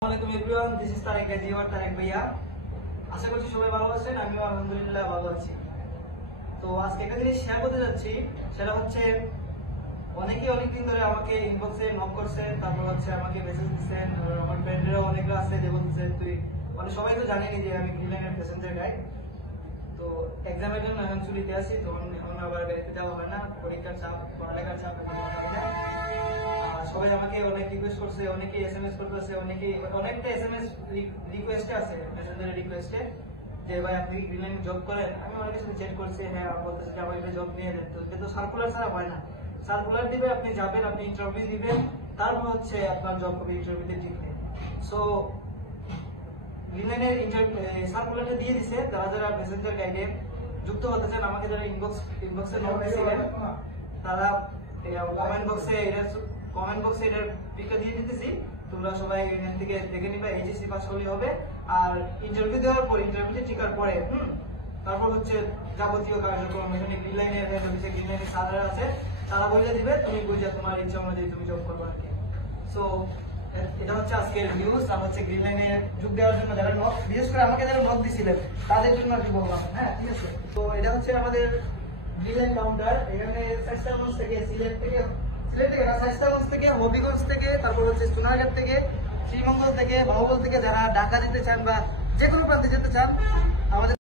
আসসালামু আলাইকুম everyone, this is Tarek Gazi আর তারেক ভাইয়া। আশা করছি সবাই ভালো আছেন, আমিও আলহামদুলিল্লাহ ভালো আছি। তো আজকে একটা জিনিস শেয়ার করতে যাচ্ছি, সেটা হচ্ছে অনেকে অনেকদিন ধরে আমাকে ইনবক্সে নক করছে, তারপর হচ্ছে আমাকে মেসেজ দিচ্ছেন, আমার ফ্রেন্ডেরও অনেকে আছে যে বলছে তুই মানে সবাই তো জানেনি যে আমি গ্রিনল্যান্ডের প্যাসেঞ্জার গাইড। তো এক্সামের জন্য এখন ছুটিতে আছি, তখন এখন আবার বেরোতে যাওয়া হয় না, পরীক্ষার চাপ, পড়ালেখার চাপ এখন হয় না। সবাই আমাকে অনেক রিকোয়েস্ট করছে, অনেকে এসএমএস করতেছে, অনেকটা এসএমএস রিকোয়েস্টে আছে, মেসেঞ্জারে রিকোয়েস্টে যে ভাই আপনি কি গ্রিনল্যান্ডে জব করেন। আমি অনেকের সাথে চেক করছি, হ্যাঁ বলতেছে যে আমার এটা জব নিয়ে নেন। তো কিন্তু সার্কুলার ছাড়া হয় না, সার্কুলার দিবে, আপনি যাবেন, আপনি ইন্টারভিউ দিবেন, তারপর হচ্ছে আপনার জব হবে ইন্টারভিউতে টিকবে। সো গ্রিনল্যান্ডের সার্কুলারটা দিয়ে দিছে, যারা যারা প্যাসেঞ্জার গাইডে যুক্ত হতে চান, আমাকে যারা ইনবক্সে নক দিয়েছিলেন তারা কমেন্ট বক্সে এটার পিকটা দিয়ে দিতেছি, তোমরা সবাই এখান থেকে দেখে নিবা। এইচএসসি পাস হলে হবে, আর ইন্টারভিউ দেওয়ার পর, ইন্টারভিউতে টিকার পরে তারপর হচ্ছে যাবতীয় কার্যক্রম এখানে গ্রিনল্যান্ডের সাদারা আছে, তারা বলে দিবে, তুমি বুঝে তোমার ইচ্ছা অনুযায়ী তুমি জব করবে আর কি। সো এটা হচ্ছে আজকের নিউজ। আর হচ্ছে গ্রিনল্যান্ডে যোগ দেওয়ার জন্য যারা নক, বিশেষ করে আমাকে যারা নক দিছিলেন তাদের জন্য আর কি বললাম। হ্যাঁ ঠিক আছে। তো এটা হচ্ছে আমাদের গ্রিনল্যান্ড কাউন্টার। এখানে সাইস্তাগঞ্জ থেকে, সিলেট থেকে না, সাইস্তাগঞ্জ থেকে, হবিগঞ্জ থেকে, তারপর হচ্ছে সোনারঘাট থেকে, শ্রীমঙ্গল থেকে, বাহুবল থেকে যারা ঢাকা যেতে চান বা যে কোনো প্রান্তে যেতে চান, আমাদের